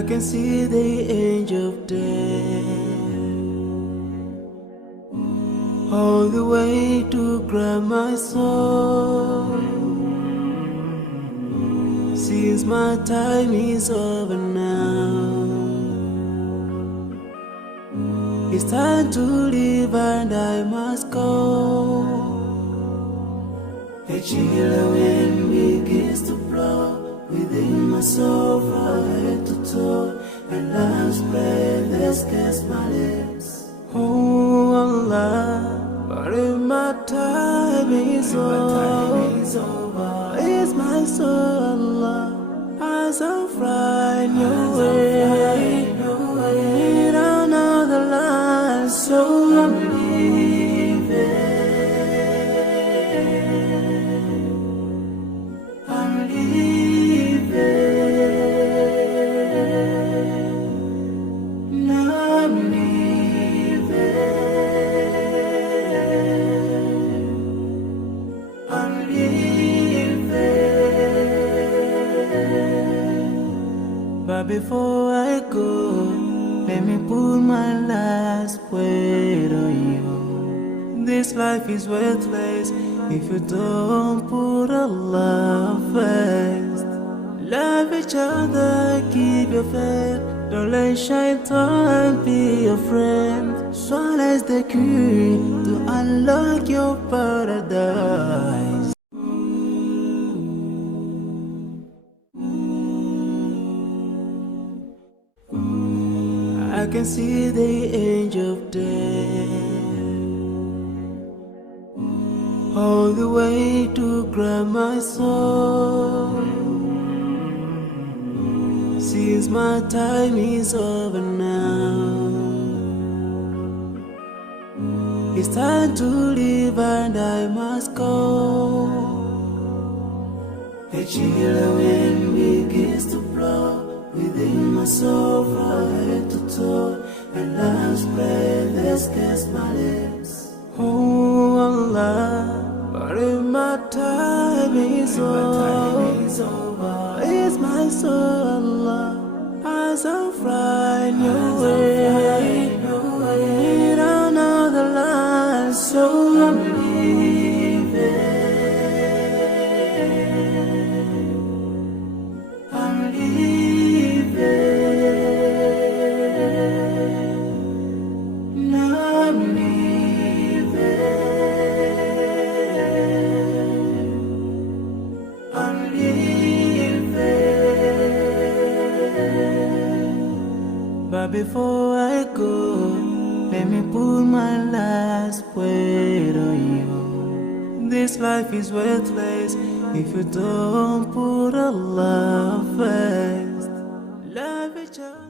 I can see the angel of death all the way to grab my soul. Since my time is over now, it's time to leave and I must go. A chilly wind begins to blow within my soul from head to toe, and love's breath escapes my lips. Oh Allah, but if my time is over, it's my soul, Allah, as I'm flying away down another line, so I'm leaving. I'm leaving. Now I'm leaving. I'm leaving. But before I go, let me put my last word on you. This life is worthless if you don't put Allah first. Love each other, keep your faith. Don't let shaitan be your friend. Swallow the key to unlock your paradise. I can see the angel of death all the way to grab my soul. Since my time is over now, it's time to leave and I must go. A chilly wind begins to blow within my soul from head to toe, and love's breath escapes my lips. Oh Allah, but if my time is over, it's my soul, Allah, as I'm flying away down another line, so I'm leaving. I'm leaving. Now I'm leaving. I'm leaving. But before I go, let me put my last word on you. This life is worthless if you don't put Allah first. Love each other.